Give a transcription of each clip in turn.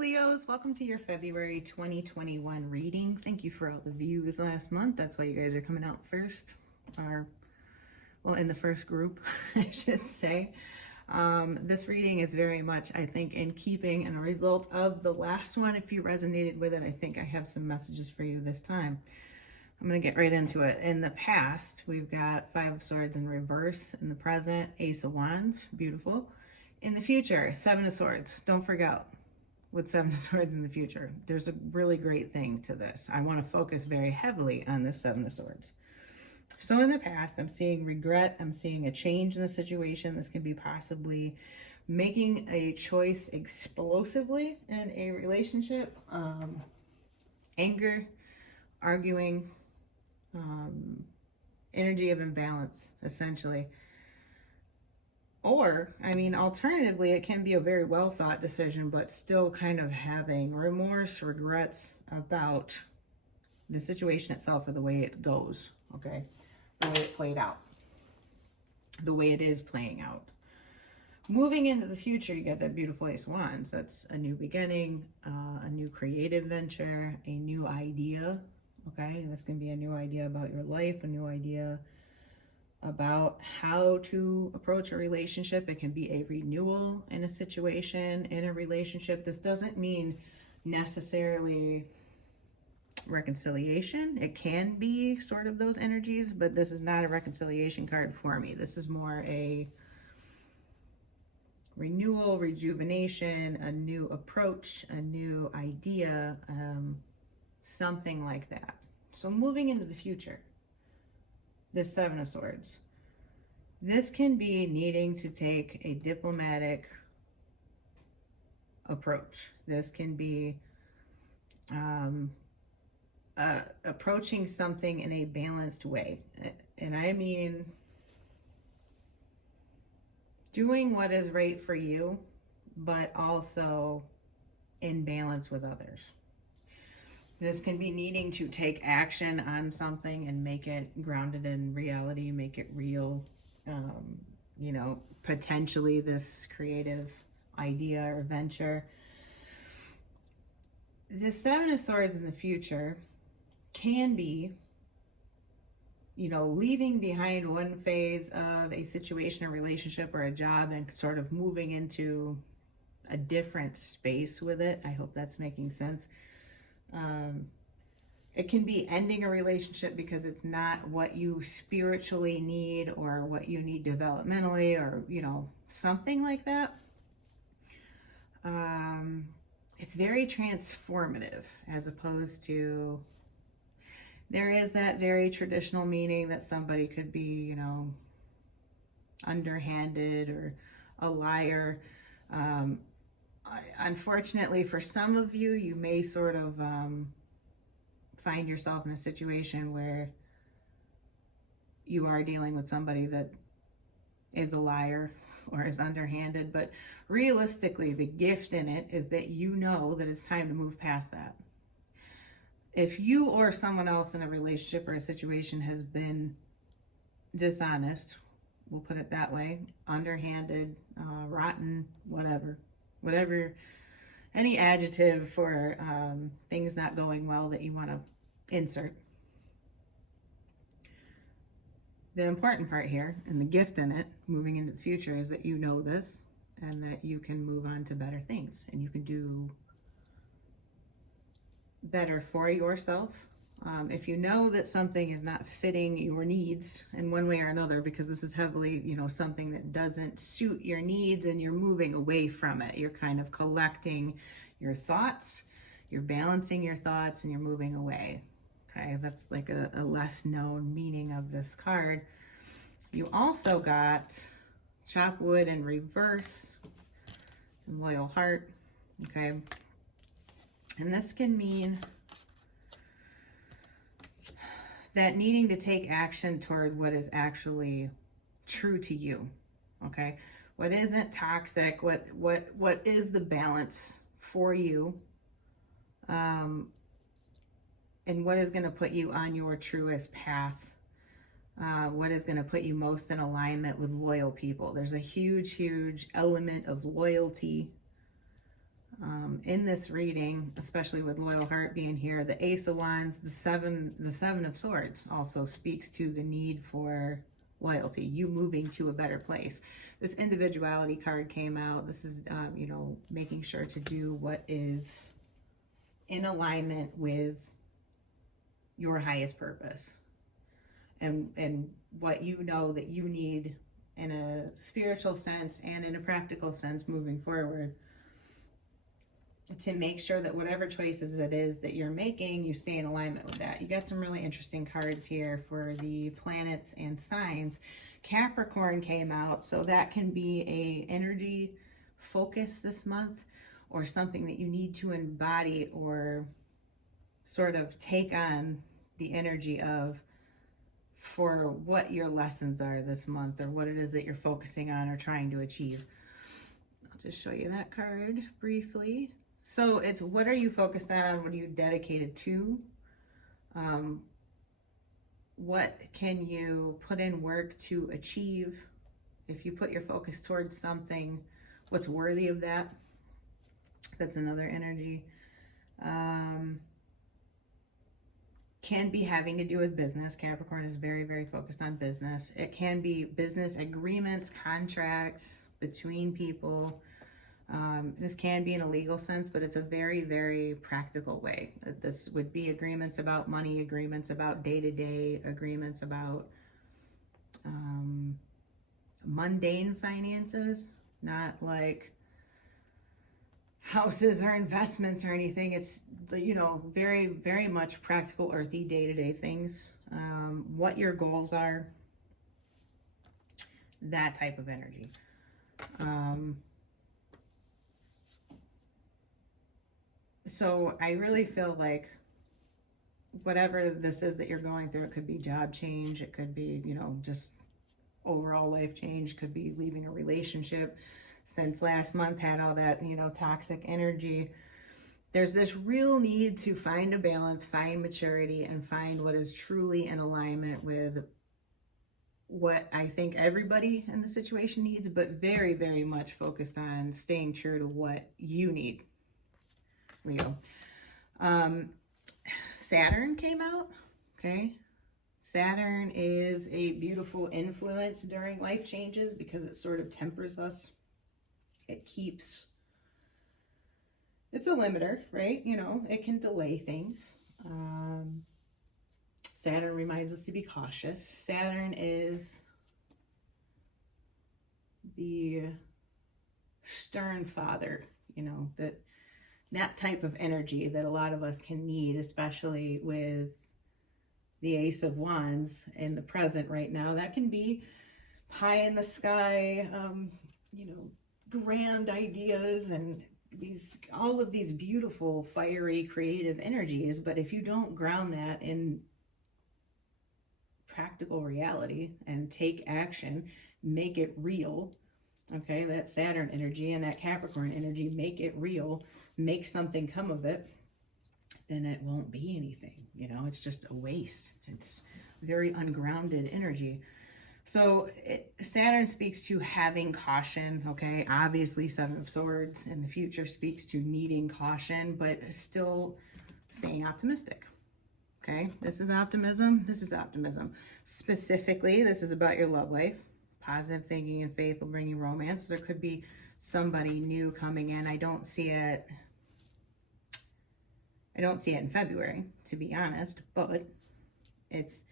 Leos, welcome to your February 2021 reading. Thank you for all the views last month. That's why you guys are coming out first, or well, in the first group, I should say. This reading is very much, I think, in keeping and a result of the last one. If you resonated with it, I think I have some messages for you this time. I'm going to get right into it. In the past, we've got Five of Swords in reverse. In the present, Ace of Wands, beautiful. In the future, Seven of Swords. Don't forget, with Seven of Swords in the future, there's a really great thing to this. I want to focus very heavily on this Seven of Swords. So in the past, I'm seeing regret. I'm seeing a change in the situation. This can be possibly making a choice explosively in a relationship, anger, arguing, energy of imbalance, essentially. Or, I mean, alternatively, it can be a very well thought decision, but still kind of having remorse, regrets about the situation itself or the way it goes, okay? The way it played out, the way it is playing out. Moving into the future, you got that beautiful Ace of Wands. That's a new beginning, a new creative venture, a new idea, okay? This can be a new idea about your life, a new idea about how to approach a relationship. It can be a renewal in a situation, in a relationship. This doesn't mean necessarily reconciliation. It can be sort of those energies, but this is not a reconciliation card for me. This is more a renewal, rejuvenation, a new approach, a new idea, something like that. So moving into the future, this Seven of Swords. This can be needing to take a diplomatic approach. This can be approaching something in a balanced way. And I mean doing what is right for you, but also in balance with others. This can be needing to take action on something and make it grounded in reality, make it real. You know, potentially this creative idea or venture. The Seven of Swords in the future can be, you know, leaving behind one phase of a situation, a relationship, or a job and sort of moving into a different space with it. I hope that's making sense. It can be ending a relationship because it's not what you spiritually need or what you need developmentally, or, you know, something like that. It's very transformative, as opposed to, there is that very traditional meaning that somebody could be, you know, underhanded or a liar. Unfortunately, for some of you, you may sort of find yourself in a situation where you are dealing with somebody that is a liar or is underhanded. But realistically, the gift in it is that you know that it's time to move past that. If you or someone else in a relationship or a situation has been dishonest, we'll put it that way, underhanded, rotten, whatever, any adjective for things not going well that you want to insert. The important part here, and the gift in it, moving into the future, is that you know this and that you can move on to better things and you can do better for yourself. If you know that something is not fitting your needs in one way or another, because this is heavily, you know, something that doesn't suit your needs and you're moving away from it. You're kind of collecting your thoughts, you're balancing your thoughts, and you're moving away. Okay, that's like a less known meaning of this card. You also got Chop Wood in reverse and Loyal Heart. Okay, and this can mean that needing to take action toward what is actually true to you. Okay, what isn't toxic, what is the balance for you, and what is going to put you on your truest path, what is going to put you most in alignment with loyal people. There's a huge element of loyalty In this reading, especially with Loyal Heart being here, the Ace of Wands, the Seven of Swords also speaks to the need for loyalty, you moving to a better place. This individuality card came out. This is, you know, making sure to do what is in alignment with your highest purpose and what you know that you need in a spiritual sense and in a practical sense moving forward, to make sure that whatever choices it is that you're making, you stay in alignment with that. You got some really interesting cards here for the planets and signs. Capricorn came out, so that can be a energy focus this month, or something that you need to embody or sort of take on the energy of for what your lessons are this month, or what it is that you're focusing on or trying to achieve. I'll just show you that card briefly. So it's, what are you focused on? What are you dedicated to? What can you put in work to achieve? If you put your focus towards something, what's worthy of that? That's another energy. Can be having to do with business. Capricorn is very, very focused on business. It can be business agreements, contracts between people. This can be in a legal sense, but it's a very, very practical way. This would be agreements about money, agreements about day-to-day, agreements about mundane finances, not like houses or investments or anything. It's, you know, very, very much practical, earthy, day-to-day things. What your goals are, that type of energy. So I really feel like whatever this is that you're going through, it could be job change, it could be, you know, just overall life change, could be leaving a relationship. Since last month had all that, you know, toxic energy. There's this real need to find a balance, find maturity, and find what is truly in alignment with what I think everybody in the situation needs, but very, very much focused on staying true to what you need, Leo. Saturn came out, okay? Saturn is a beautiful influence during life changes because it sort of tempers us. It keeps, it's a limiter, right? You know, it can delay things. Saturn reminds us to be cautious. Saturn is the stern father, you know, that type of energy that a lot of us can need, especially with the Ace of Wands in the present right now. That can be pie in the sky, you know, grand ideas and all of these beautiful, fiery, creative energies. But if you don't ground that in practical reality and take action, make it real, okay, that Saturn energy and that Capricorn energy, make it real, make something come of it, then it won't be anything, you know, it's just a waste. It's very ungrounded energy. So Saturn speaks to having caution, okay? Obviously, Seven of Swords in the future speaks to needing caution, but still staying optimistic, okay? This is optimism. This is optimism. Specifically, this is about your love life. Positive thinking and faith will bring you romance. There could be somebody new coming in. I don't see it in February, to be honest, but it's,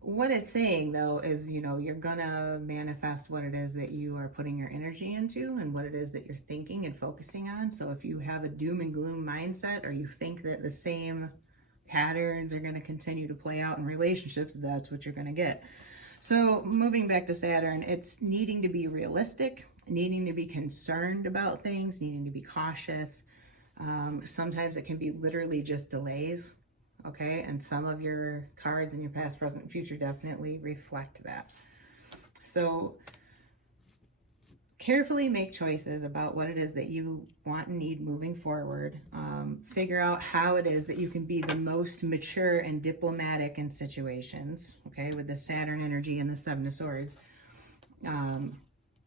what it's saying though is, you know, you're gonna manifest what it is that you are putting your energy into and what it is that you're thinking and focusing on. So if you have a doom and gloom mindset, or you think that the same patterns are going to continue to play out in relationships, that's what you're going to get. So moving back to Saturn, it's needing to be realistic, needing to be concerned about things, needing to be cautious. Sometimes it can be literally just delays, okay? And some of your cards in your past, present, and future definitely reflect that. So carefully make choices about what it is that you want and need moving forward. Figure out how it is that you can be the most mature and diplomatic in situations, okay, with the Saturn energy and the Seven of Swords.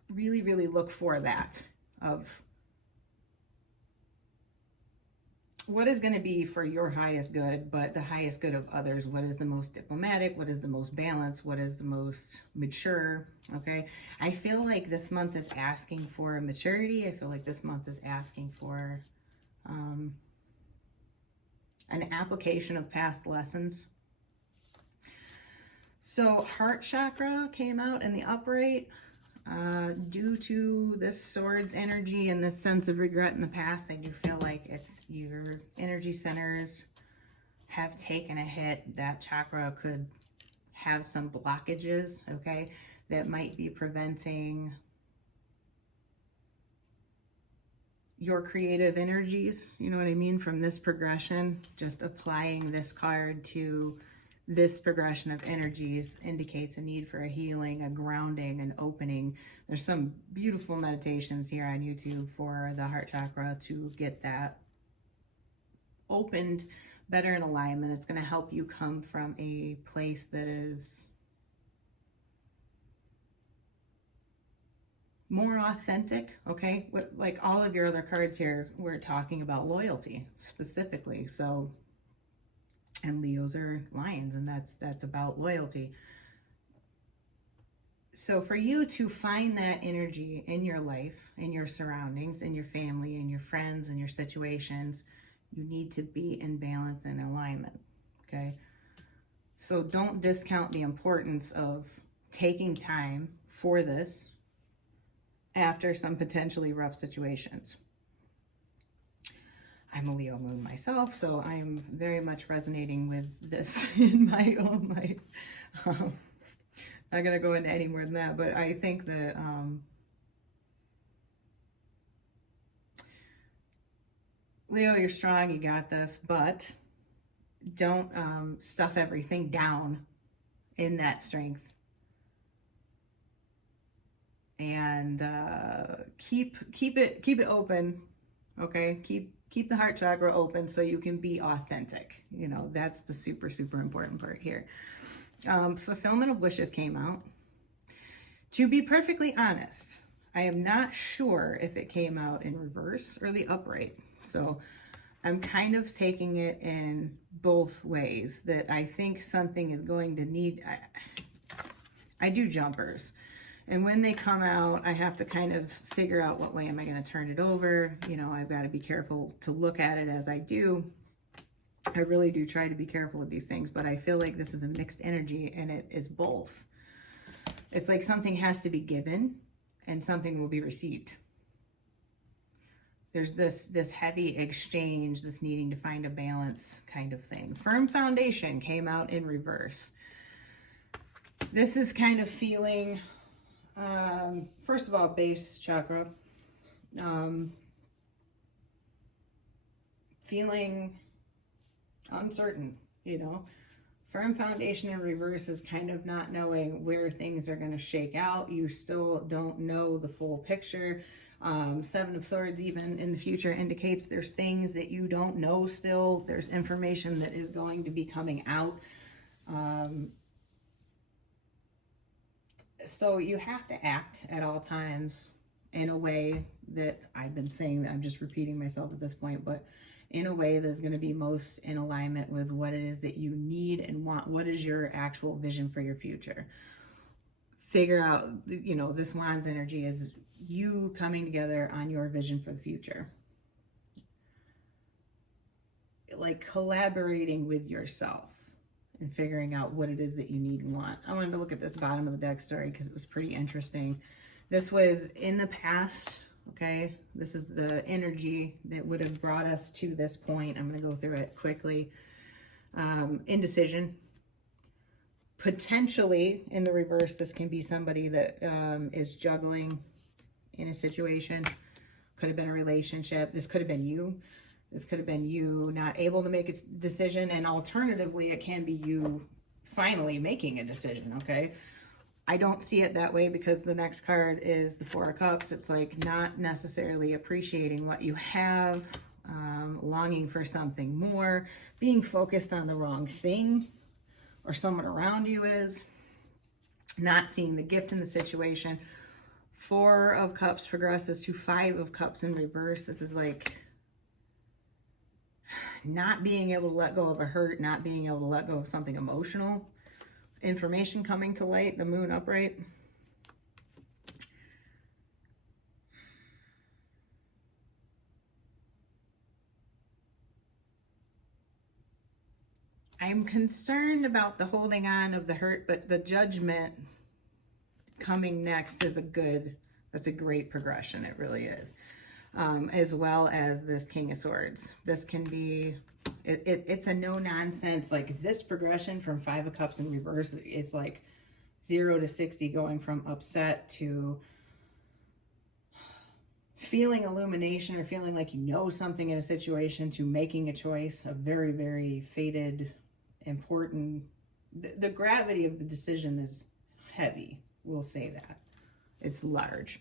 Really, really look for that, of what is going to be for your highest good, but the highest good of others? What is the most diplomatic? What is the most balanced? What is the most mature? Okay. I feel like this month is asking for maturity. I feel like this month is asking for an application of past lessons. So heart chakra came out in the upright. Due to this swords energy and this sense of regret in the past, I do feel like it's your energy centers have taken a hit. That chakra could have some blockages, okay, that might be preventing your creative energies, you know what I mean, from this progression. Just applying this card to this progression of energies indicates a need for a healing, a grounding, an opening. There's some beautiful meditations here on YouTube for the heart chakra to get that opened better in alignment. It's going to help you come from a place that is more authentic, okay? Like all of your other cards here, we're talking about loyalty specifically. So, and Leos are lions, and that's about loyalty. So for you to find that energy in your life, in your surroundings, in your family, in your friends, in your situations, you need to be in balance and alignment, okay? So don't discount the importance of taking time for this after some potentially rough situations. I'm a Leo moon myself, so I'm very much resonating with this in my own life. Not going to go into any more than that, but I think that Leo, you're strong, you got this, but don't stuff everything down in that strength. And keep it open, okay? Keep the heart chakra open so you can be authentic. You know, that's the super important part here. Fulfillment of wishes came out. To be perfectly honest, I am not sure if it came out in reverse or the upright. So I'm kind of taking it in both ways, that I think something is going to need, I do jumpers. And when they come out, I have to kind of figure out what way am I going to turn it over. You know, I've got to be careful to look at it as I do. I really do try to be careful with these things, but I feel like this is a mixed energy, and it is both. It's like something has to be given and something will be received. There's this heavy exchange, this needing to find a balance kind of thing. Firm foundation came out in reverse. This is kind of feeling... first of all, base chakra, feeling uncertain, you know. Firm foundation in reverse is kind of not knowing where things are going to shake out. You still don't know the full picture. Seven of Swords, even in the future, indicates there's things that you don't know still. There's information that is going to be coming out. So you have to act at all times in a way that I've been saying, that I'm just repeating myself at this point, but in a way that's going to be most in alignment with what it is that you need and want. What is your actual vision for your future? Figure out, you know, this Wands energy is you coming together on your vision for the future. Like collaborating with yourself and figuring out what it is that you need and want. I wanted to look at this bottom of the deck story because it was pretty interesting. This was in the past, okay? This is the energy that would have brought us to this point. I'm going to go through it quickly. Indecision. Potentially, in the reverse, this can be somebody that is juggling in a situation. Could have been a relationship. This could have been you. This could have been you not able to make a decision, and alternatively, it can be you finally making a decision, okay? I don't see it that way because the next card is the Four of Cups. It's like not necessarily appreciating what you have, longing for something more, being focused on the wrong thing, or someone around you is, not seeing the gift in the situation. Four of Cups progresses to Five of Cups in reverse. This is like not being able to let go of a hurt, not being able to let go of something emotional, information coming to light, the moon upright. I'm concerned about the holding on of the hurt, but the judgment coming next is that's a great progression. It really is. As well as this King of Swords. This can be, it's a no nonsense, like this progression from 5 of Cups in reverse, it's like 0 to 60, going from upset to feeling illumination or feeling like you know something in a situation to making a choice, a very, very fated, important, the gravity of the decision is heavy, we'll say that. It's large.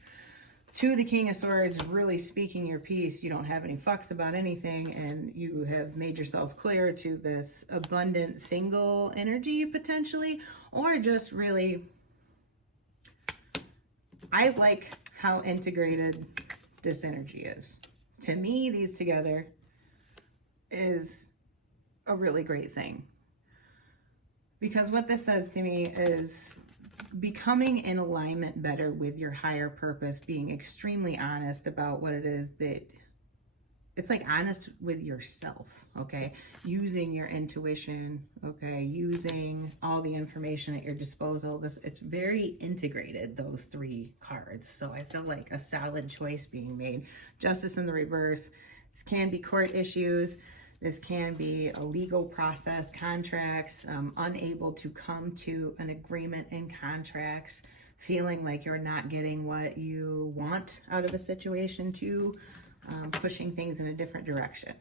To the King of Swords, really speaking your piece, you don't have any fucks about anything, and you have made yourself clear to this abundant single energy potentially, or just really, I like how integrated this energy is. To me, these together is a really great thing. Because what this says to me is becoming in alignment better with your higher purpose, being extremely honest about what it is that, it's like honest with yourself, okay? Using your intuition, okay? Using all the information at your disposal. It's very integrated, those 3 cards. So I feel like a solid choice being made. Justice in the reverse. This can be court issues. This can be a legal process, contracts, unable to come to an agreement in contracts, feeling like you're not getting what you want out of a situation, to pushing things in a different direction.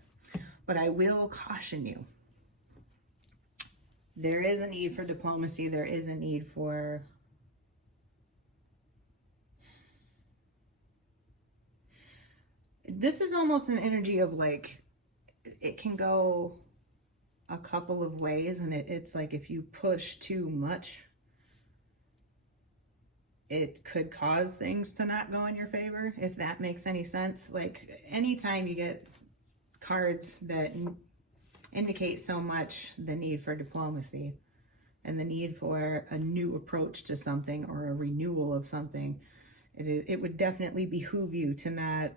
But I will caution you, there is a need for diplomacy. There is a need for this is almost an energy of like, it can go a couple of ways, and it's like if you push too much, it could cause things to not go in your favor, if that makes any sense. Like anytime you get cards that indicate so much the need for diplomacy and the need for a new approach to something or a renewal of something, it would definitely behoove you to not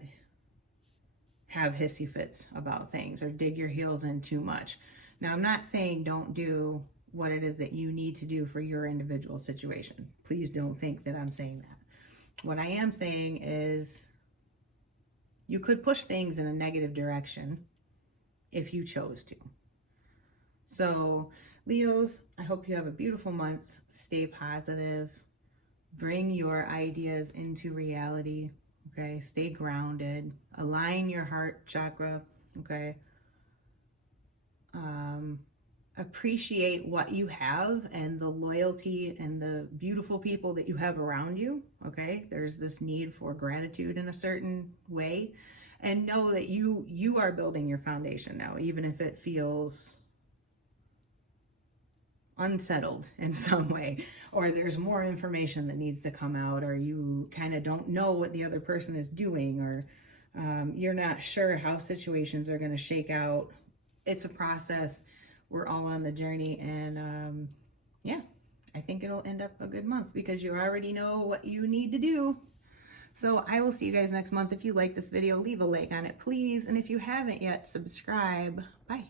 have hissy fits about things or dig your heels in too much. Now, I'm not saying don't do what it is that you need to do for your individual situation. Please don't think that I'm saying that. What I am saying is you could push things in a negative direction if you chose to. So, Leos, I hope you have a beautiful month. Stay positive. Bring your ideas into reality. Okay, stay grounded, align your heart chakra, okay? Appreciate what you have and the loyalty and the beautiful people that you have around you, okay? There's this need for gratitude in a certain way, and know that you are building your foundation now, even if it feels unsettled in some way, or there's more information that needs to come out, or you kind of don't know what the other person is doing, or you're not sure how situations are going to shake out. It's a process. We're all on the journey, and yeah, I think it'll end up a good month because you already know what you need to do. So I will see you guys next month. If you like this video, leave a like on it, please. And if you haven't yet, subscribe. Bye.